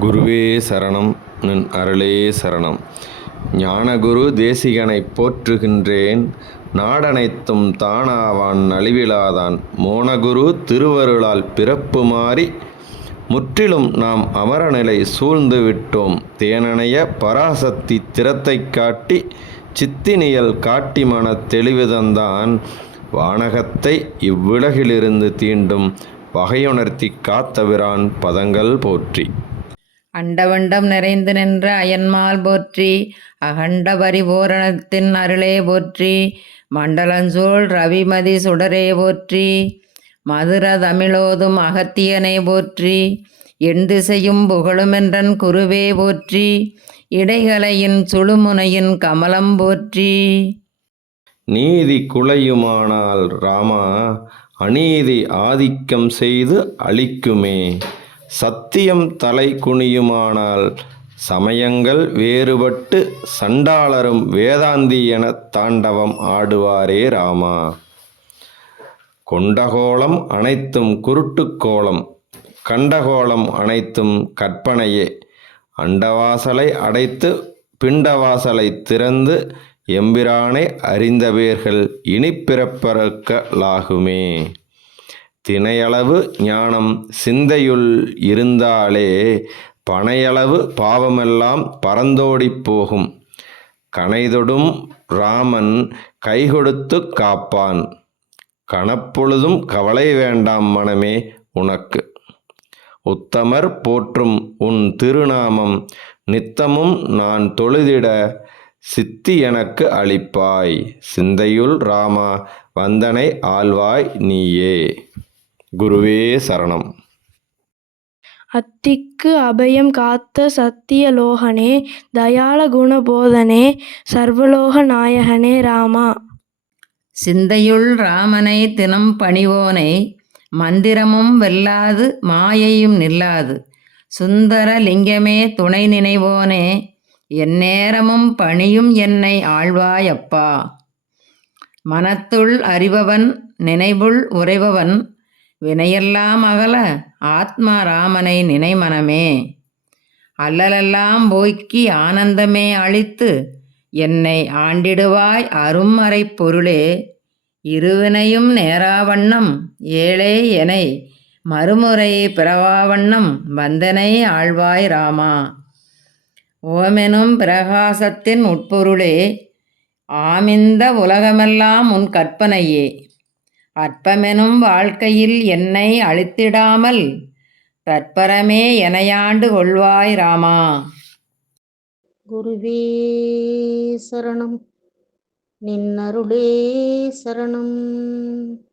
குருவே சரணம் நின் அருளே சரணம். ஞானகுரு தேசிகனைப் போற்றுகின்றேன் நாடனைத்தும் தானாவான் அழிவிலாதான் மோனகுரு திருவருளால் பிறப்பு மாறி முற்றிலும் நாம் அமரநிலை சூழ்ந்து விட்டோம். தேனனைய பராசக்தி திறத்தைக் காட்டி சித்தினியல் காட்டி மனத் தெளிவுதந்தான். வானகத்தை இவ்வுலகிலிருந்து தீண்டும் வகையுணர்த்தி காத்தவிரான் பதங்கள் போற்றி. அண்டவண்டம் நிறைந்து நின்ற அயன்மால் போற்றி அகண்ட பரிபூரணத்தின் அருளே போற்றி மண்டலஞ்சூழ் ரவிமதி சுடரே போற்றி மதுர தமிழோதும் அகத்தியனை போற்றி எண் திசையும் புகழுமென்றன் குருவே போற்றி இடைகலையின் சுழுமுனையின் கமலம் போற்றி. நீதி குலையுமானால் ராமா அநீதி ஆதிக்கம் செய்து அழிக்குமே. சத்தியம் தலை குனியுமானால் சமயங்கள் வேறுபட்டு சண்டாளரும் வேதாந்தி என தாண்டவம் ஆடுவாரே ராமா. கொண்டகோளம் அனைத்தும் குருட்டுக்கோளம் கண்டகோளம் அனைத்தும் கற்பனையே. அண்டவாசலை அடைத்து பிண்டவாசலை திறந்து எம்பிரானை அறிந்தவர்கள் இனிப்பிறப்பறக்கலாகுமே தினையளவு ஞானம் சிந்தையுள் இருந்தாலே பனையளவு பாவமெல்லாம் பறந்தோடிப் போகும். கனைதொடும் ராமன் கைகொடுத்து காப்பான். கணப்பொழுதும் கவலை வேண்டாம் மனமே உனக்கு. உத்தமர் போற்றும் உன் திருநாமம் நித்தமும் நான் தொழுதிட சித்தி எனக்கு அளிப்பாய். சிந்தையுள் ராமா வந்தனை ஆழ்வாய் நீயே. குருவே சரணம். அத்திக்கு அபயம் காத்த சத்தியலோகனே தயாள குணபோதனே சர்வலோக நாயகனே ராமா. சிந்தையுள் ராமனை தினம் பணிவோனை மந்திரமும் வெல்லாது மாயையும் நில்லாது. சுந்தர லிங்கமே துணை நினைவோனே எந்நேரமும் பணியும் என்னை ஆழ்வாயப்பா. மனத்துள் அறிபவன் நினைவுள் உறைபவன் வினையெல்லாம் அகல ஆத்மா ராமனை நினைமனமே. அல்லலெல்லாம் போய்க்கி ஆனந்தமே அழித்து என்னை ஆண்டிடுவாய் அரும்மறைப் பொருளே. இருவினையும் நேராவண்ணம் ஏழே எனை மறுமுறை பிறவாவண்ணம் வந்தனை ஆழ்வாய் ராமா. ஓமெனும் பிரகாசத்தின் உட்பொருளே. ஆமிந்த உலகமெல்லாம் உன் கற்பனையே. அற்பமெனும் வாழ்க்கையில் என்னை அழித்திடாமல் தற்பரமே எனையாண்டு கொள்வாய் ராமா. குருவே சரணம். நின்னருளே சரணம்.